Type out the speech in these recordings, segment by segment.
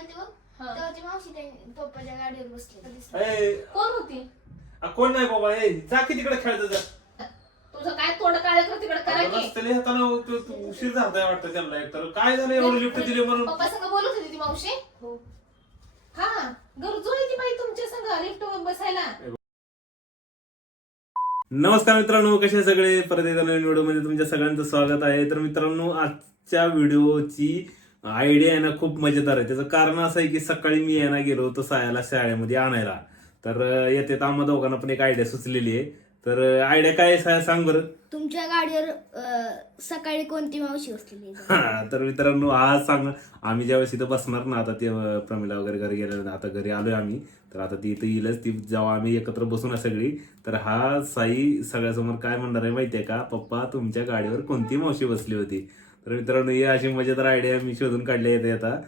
आलते बघ तेव्हा ती मावशी पप्पाच्या गाडीवर बसली. कोण होती? कोण नाही बाबा, जा की तिकडे खेळत जा. तुझं काय तोंड काळे कर तिकडे करा की. रस्त्याने हाताने उशीर झालाय वाटतं त्यांना. एकतर काय झालं एवढं लिफ्ट दिली म्हणून. पप्पा संग बोलत होती ती मावशी. हो. हा गरजू आहे ती बाई तुमच्या संग लिफ्ट वर बसायला. नमस्कार मित्रांनो, कसे आहे सगळे? परत एकदा नवीन व्हिडिओ मध्ये तुमच्या सगळ्यांचं स्वागत आहे. तर मित्रांनो, आजच्या व्हिडिओची आयडिया आहे ना खूप मजेदार आहे. त्याचं कारण असं आहे की सकाळी मी यांना गेलो होतो सायाला शाळेमध्ये आणायला. तर येते आम्हा दोघांना पण एक आयडिया सुचलेली आहे. तर आयडिया काय आहे साया, सांग बरं. तुमच्या गाडीवर सकाळी कोणती मावशी बसलेली? तर मित्रांनो, आज सांग, आम्ही ज्यावेळेस इथं बसणार ना, आता ते प्रमिला वगैरे घरी गेल्या, आता घरी आलोय आम्ही. तर आता ती इथं येईलच. ती जेव्हा आम्ही एकत्र बसू ना सगळी, तर हा साई सगळ्यासमोर काय म्हणणार आहे माहितीये का? पप्पा, तुमच्या गाडीवर कोणती मावशी बसली होती? तर मित्रांनो, ही अशी मजेदार आयडिया मी शोधून काढली येते आता.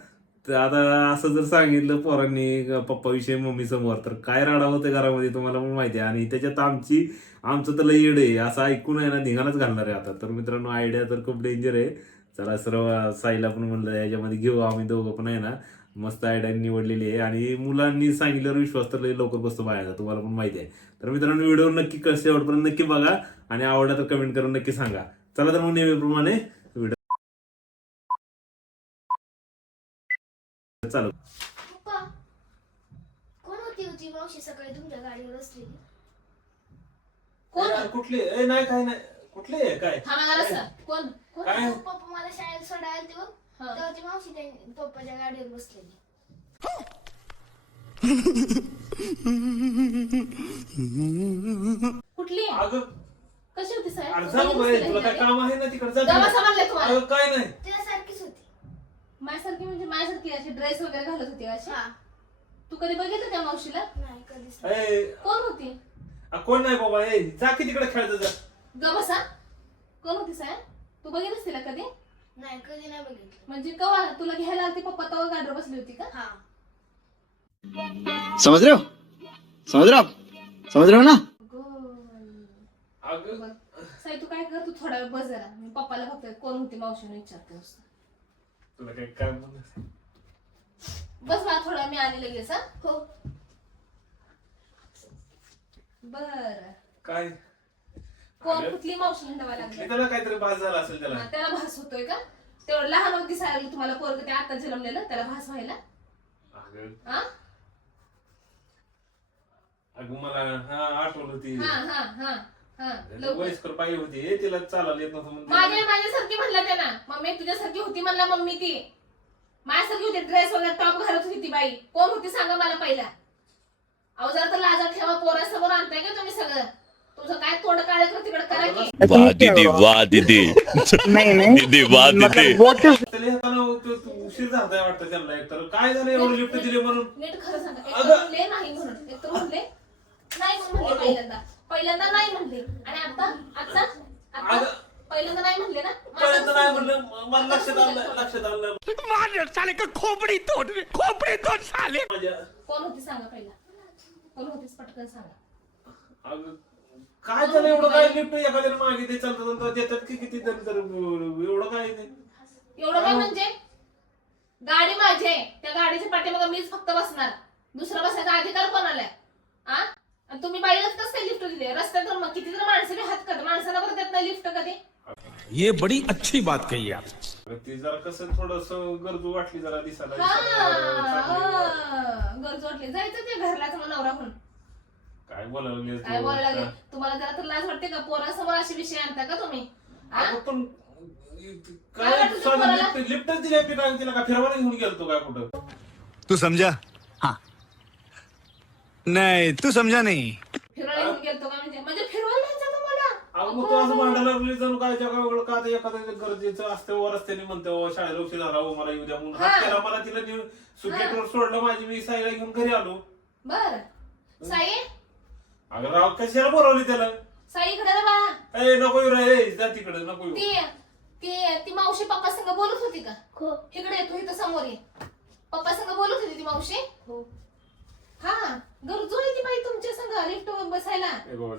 तर आता असं जर सांगितलं पोरांनी पप्पाविषयी मम्मी समोर, तर काय राडा होते घरामध्ये तुम्हाला पण माहिती आहे. आणि त्याच्यात आमचं तर लई येड आहे, असं ऐकून आहे ना धिंगाणच घालणार आहे आता. तर मित्रांनो, आयडिया तर खूप डेंजर आहे. चला, सर्व साईला पण म्हणलं याच्यामध्ये घेऊ, आम्ही दोघं पण आहे ना. मस्त आयडिया निवडलेली आहे आणि मुलांनी सांगितल्यावर विश्वास तर लई लवकर बसतो बाहेर, तुम्हाला पण माहिती आहे. तर मित्रांनो, व्हिडिओ नक्की शेवटपर्यंत नक्की बघा आणि आवडला तर कमेंट करून नक्की सांगा. चला तर मग नेहमीप्रमाणे व्हिडिओ चालू. पप्पा, कोण होती मावशी सकाळी तुमच्या गाडीवर बसलेली? कोण? कुठले? नाही काय नाही, कुठले काय कोण? काय? पप्पा मला शाळेत सोडायला आलते बघ तेव्हा ती मावशी पप्पाच्या गाडीवर बसलेली. कुठली? अगं कशी होती साहेब? अर्धा मोबाईल, तुला काय काम आहे ना तिकडे? तुम्हाला काय नाही, तुझ्यासारखीच होती. माझ्यासारखी म्हणजे माझ्यासारखी अशी ड्रेस वगैरे घालत होती अशी. हा. तू कधी बघितलं त्या मावशीला? नाही, कधीच नाही. कोण होती? कोण नाही बाबा, जा की तिकडे खेळत जा. ग बसा. कोण होती साहेब? तू बघितलंस तिला कधी? नाही, कधी नाही बघितलं. म्हणजे कवा तुला घ्यायला आलती पप्पा तेव्हा गाडीवर बसली होती का? हा. समझ रहे हो? समझ रहे हो आप? समझ रहे हो ना? अगं साई, तू काय कर, तू थोडा वेळ बस जरा. मी पप्पाला फक्त कोण होती मावशीने विचारते नुसतं. तुला काय काय म्हणत? बस मला थोडा, मी आले लगेच. हा, हो. बर. काय कोण? कुठली मावशी हिंडवायला लागली? त्याला काहीतरी भास झाला असेल त्याला. हा, त्याला भास होतोय का? तेवढं लहान होती दिसायला तुम्हाला पोरग, ते आता जन्मलेलं, त्याला भास व्हायला. अगं हा अगं मला आठवलं ती हा हा हा हा लवकर. वयस्कर बाई होती, तिला चालायला येत नव्हतं म्हणून माझ्यासारखी म्हणला त्याला. मम्मी तुझ्यासारखी होती म्हणला मम्मी. ती माझ्यासारखी होती, ड्रेस वगैरे टॉप घालत होती ती बाई. कोण होती सांगा मला पहिला. अहो जरा तर लाजा ठेवा, पोरासमोर आणताय का तुम्ही सगळं? तुझं काय तोंड काळे कर तिकडे करा की. वाह दीदी, वाह दीदी. दीदी, वाह दीदी. त्याला हाताने उशीर झालाय वाटतं त्यांना. एकतर काय झालं एवढं लिफ्ट दिली म्हणून. नीट खरं सांगा. एक तर म्हणले नाही म्हणून, एक तर म्हणले नाही म्हणले. पहिल्यांदा नाही म्हणले आणि आता पहिल्यांदा नाही म्हणले ना. पहिल्यांदा नाही म्हणलं, मला लक्षात आलं खोपडी तोड साले. कोण होती सांगा पहिला. कोण होतीस पटकन सांगा. अगं काय झालं एवढं? काय लिफ्ट एखाद्याने मागितली चालतं देतात की किती तरी, तर एवढं काय ते? एवढं काय म्हणजे? गाडी माझी आहे, त्या गाडीच्या पाठीमागे मीच फक्त बसणार. दुसरा बसायचा अधिकार कोणाला आहे? आणि तुम्ही बाईलाच कसं काय लिफ्ट दिली? रस्त्यात तर मग किती तर माणसाने हात करत, माणसाला बरं देत नाही लिफ्ट कधी. ये बड़ी अच्छी बात कही आप. ती जरा कसं थोडस गरजू वाटली, जरा दिसायला गरज वाटली जायचं ते घरलाच मग नवरा म्हणून. काय बोलायला काय बोलायला लागले? तुम्हाला जरा तर लाज वाटते का? पोरासमोर असे विषय आणता का तुम्ही? पण काय काय वाटतं तुम्हाला? लिफ्टच दिली आपली, काय तिला का फिरवायला घेऊन गेलतो काय कुठं? तू समझा? हाँ. नहीं, तू समझा नहीं. फिरवायला घेऊन गेलतो का? म्हणजे फिरवायला न्यायचं तुम्हाला? अगं मग तू असं भांडायला लागली जणू काय जगा वेगळं का? एखादं गरजेचं असतं व रस्त्याने म्हणतो शाळेला उशीर झाला हो मला येऊ द्या म्हणून हात केला. मला तिला सुकेटवर सोडलं, माझी मी साईला घेऊन घरी आलो. बर. साई, अगं राव कशाला बोलावली त्याला? साई इकडे रे बाळा. नको येऊ रे, जा तिकडे नको येऊ. ती मावशी पप्पा संग बोलत होती का? हो. इकडे येतो, इथं समोर ये. पप्पा संग बोलत होती ती मावशी? हो. हा, गरजू आहे ती बाई तुमच्या संग लिफ्ट वर बसायला.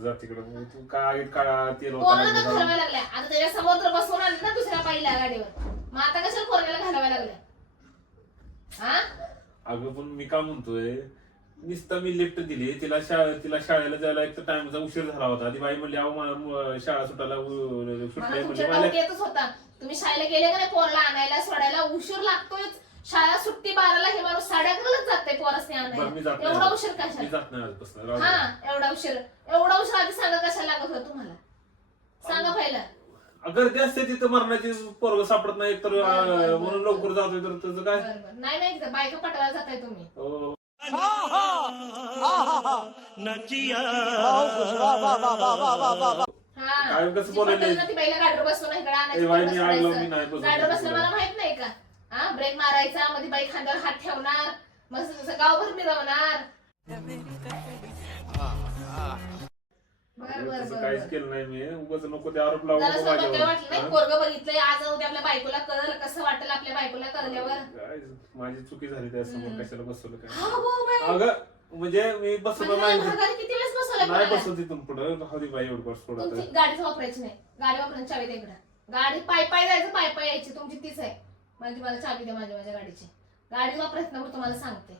जा तिकडे. तू काय काळा तेल पोराला तर घालाव्या लागल्या. आता त्याच्या समोर तर बसवून आणले ना दुसऱ्या बाईला गाडीवर. मग आता कशाला पोराला घालाव्या लागल्या? हा, अगं पण मी काय म्हणतोय, नुसतं मी लिफ्ट दिली तिला शाळेला जायला एक तर टाइमचा उशीर झाला होता. ती बाई म्हणली अहो मला शाळा सुटायला मला सुटले तुमच्या म्हणजे डाऊट येतच होता. तुम्ही शाळेला गेले का नाही पोराला आणायला सोडायला उशीर लागतोय. शाळा सुट्टी 12ला हे माणूस 11:30लाच जाते पोरासने बरं, मी जात आणायला. नाही. एवढा उशीर मी कशाला? जात नाही आजपासून, राहू दे. हा एवढा उशीर आधी सांगा कशाला लागत होता तुम्हाला? सांगा पहिला. गर्दी असते तिथं मरणाची पोरग सापडत नाही एकतर म्हणून लवकर जातोय तर त्याचं काय. बरोबर. नाही बायका पटवायला जाताय तुम्ही. हो. काय कसं बोलायला? ती बाईला गाडीवर बसवून इकडे ए बाई, मी आलो, मी आणायचं. नाही बसवत. गाडीवर बसलं मला माहित नाही का? हा ब्रेक मारायचा, मध्ये बाई खांद्यावर हात ठेवणार, मग जसं गावभर मिरवणार. तसं काहीच केलं नाही मी. उगाच नको ते आरोप लावू जरा नको स्वतः काय वाटलं नाही? माझ्यावर. पोरगं बघितलंय आज उद्या आपल्या बायकोला कळलं कसं वाटेल आपल्या बायकोला कळल्यावर. काय माझी चुकी झाली त्यासमोर कशाला बसवलं काय. हा गो बाई. अगं म्हणजे मी बसवलं म्हणजे नाही. महागारी किती वेळेस बसवलंय नाही कोणाला? बसवत तिथून पुढे हवी बाई एवढं बस तुमची थोडं. गाडीच वापरायची नाही. गाडी वापरायची चावी द्या इकडं. गाडी पाय जायचं पाय यायची तुमची तीच आहे. म्हणजे मला चावी द्या माझ्या गाडीची. गाडी वापरायची ना तुम्हाला सांगते.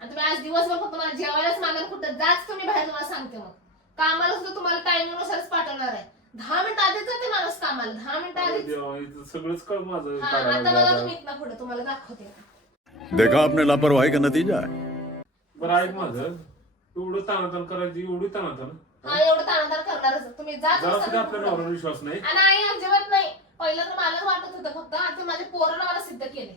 आणि तुम्ही आज दिवसभर फक्त मला जेवायलाच मागाल, कुठं जाच तुम्ही बाहेर तुम्हाला सांगते. मग कामाला सुद्धा तुम्हाला टाइमिंगनुसारच पाठवणार आहे. 10 मिनिटं आधीच जाते माणूस कामाला. 10 मिनिटं आधीच. सगळंच कळ माझं हा काढायला आता बघा लागलं. तुम्ही इथनं पुढे तुम्हाला दाखवते. देखा आपने लापरवाही का नतीजा है. बरं ऐक माझं, एवढं ताणाताण करायची एवढी ताणाताण. हा एवढं ताणाताण करणारच तुम्ही जाच जरा सुद्धा नसताना आपल्या पुढं. नवऱ्यावर विश्वास नाही. आणि आई अजिबात नाही. पहिलं तर मलाच वाटत होतं फक्त. आता माझ्या पोरानं मला सिद्ध केले.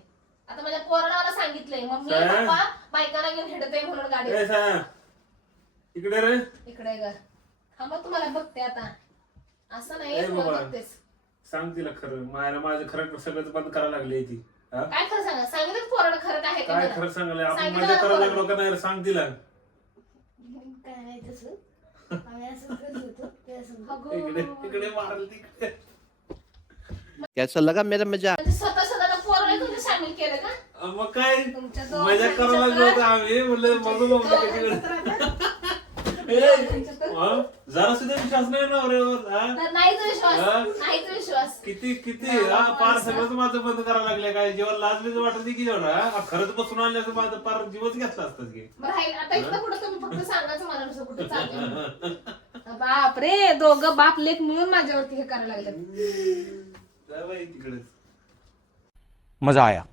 आता माझ्या पोरानं मला सांगितलंय मम्मी काय? पप्पा बायकांना घेऊन हिडते म्हणून गाडी. ए सा, इकडे रे. इकडे घर थांबा तुम्हाला बघते आता. असं नाही ए तुम्हाला बाबा. बघतेस. सांग तिला खरं. मायला माझं खरं सगळंच बंद करायला लागली ती. हा? काय खरं सांगा? सांगितलं पोरानं खरं काय आहे का काय मला? खरं सांगायला आपण सांगितलं मजा मला करायला पोरानं. लागलो का नाही रे? सांग तिला. काय नाही तसं. आम्ही असं करत होतो, ते असं. अगो. इकडे मारल तिकडे. कैसा लगा मेरा मजाक? म्हणजे स्वतः पोराला तुम्ही सामील केलं का? मग काय तुमच्या मजा करायला लागलो होतो आम्ही. म्हणलं बघू जरा सुद्धा विश्वास नाही नवऱ्यावर. हा? तर नाहीच विश्वास. हा? नाहीच विश्वास. किती हा पार सगळंच माझं बंद करायला लागले. काय जेव्हा लाज बीज वाटत की जेवढा खरंच बसून आणलं तर माझं पार जीवच घेतला असतात की. बरं आहे आता इथं कुठं तुम्ही फक्त सांगायचं मला नुसतं कुठं चाललंय. बापरे दोघं बाप लेक मिळून माझ्यावरती हे करायला लागले. जा बाई तिकडेच. मजा आया.